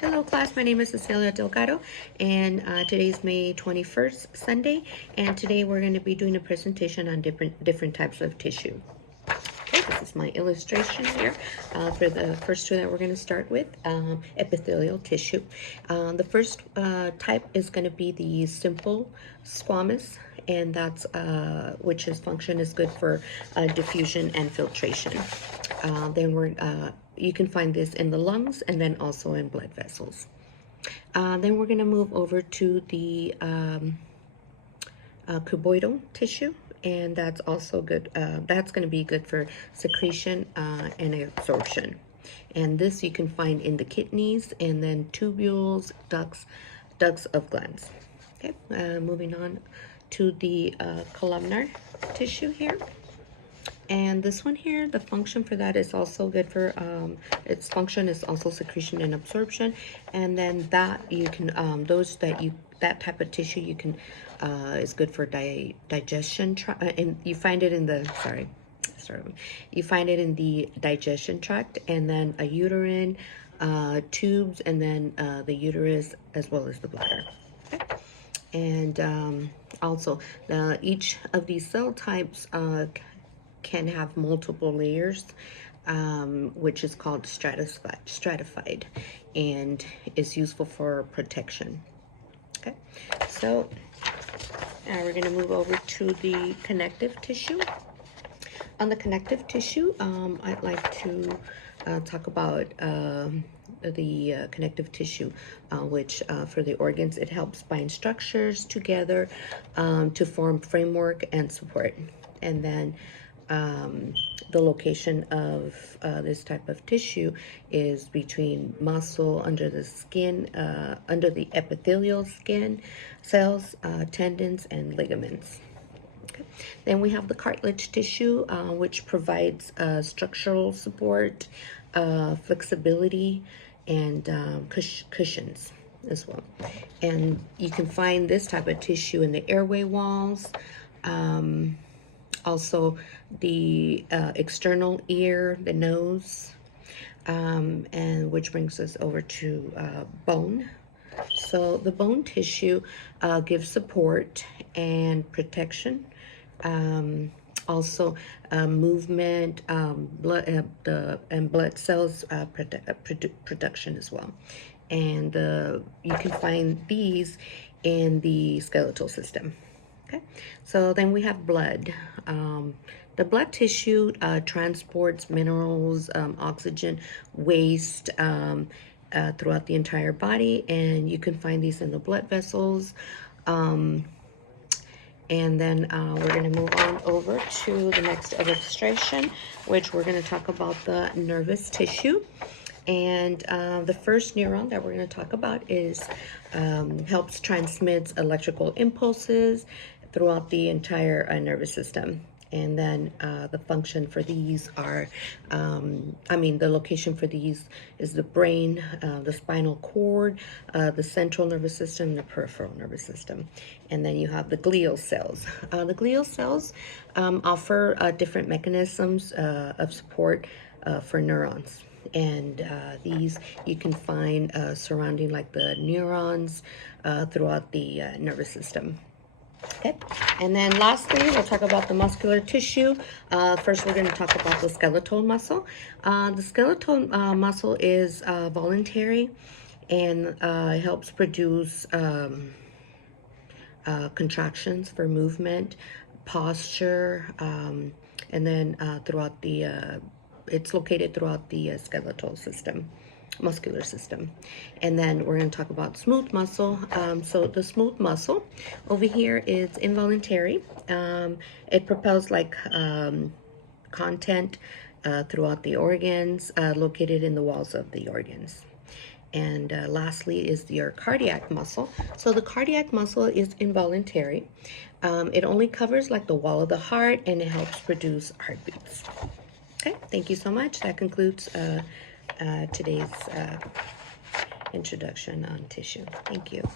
Hello class, my name is Cecilia Delgado and today is May 21st, Sunday, and today we're going to be doing a presentation on different types of tissue. Okay, this is my illustration here for the first two that we're going to start with, epithelial tissue. The first type is going to be the simple squamous, and that's which its function is good for diffusion and filtration. Then you can find this in the lungs and then also in blood vessels. Then we're going to move over to the cuboidal tissue, and that's also good. That's going to be good for secretion and absorption. And this you can find in the kidneys, and then tubules, ducts of glands. Okay, moving on to the columnar tissue here. And this one here, the function for that is also good for, its function is also secretion and absorption. And then that you can, that type of tissue you can, is good for digestion, and you find it in the, you find it in the digestion tract, and then a uterine, tubes, and then the uterus as well as the bladder. Okay. And also, each of these cell types can have multiple layers, which is called stratified, and is useful for protection. Okay, so we're going to move over to the connective tissue. On the connective tissue, I'd like to talk about the connective tissue, which for the organs, it helps bind structures together to form framework and support. And then the location of this type of tissue is between muscle, under the skin, under the epithelial skin cells, tendons, and ligaments. Okay. Then we have the cartilage tissue, which provides structural support, flexibility, and cushions as well. And you can find this type of tissue in the airway walls, also the external ear, the nose, and which brings us over to bone. So the bone tissue gives support and protection, also movement, blood cells production as well. And you can find these in the skeletal system. Okay, so then we have blood. The blood tissue transports minerals, oxygen, waste throughout the entire body, and you can find these in the blood vessels. And then we're going to move on over to the next illustration, which we're going to talk about the nervous tissue. And the first neuron that we're going to talk about is helps transmit electrical impulses throughout the entire nervous system. And then the function for these are, the location for these is the brain, the spinal cord, the central nervous system, the peripheral nervous system. And then you have the glial cells. The glial cells offer different mechanisms of support for neurons. And these you can find surrounding like the neurons throughout the nervous system. Okay, and then lastly, we'll talk about the muscular tissue. First, we're going to talk about the skeletal muscle. The skeletal muscle is voluntary and helps produce contractions for movement, posture, and then throughout the, it's located throughout the skeletal system, muscular system. And then we're going to talk about smooth muscle. So the smooth muscle over here is involuntary. It propels like content throughout the organs, located in the walls of the organs. And lastly is your cardiac muscle. So the cardiac muscle is involuntary. It only covers like the wall of the heart, and it helps produce heartbeats. Okay, thank you so much. That concludes today's introduction on tissue. Thank you.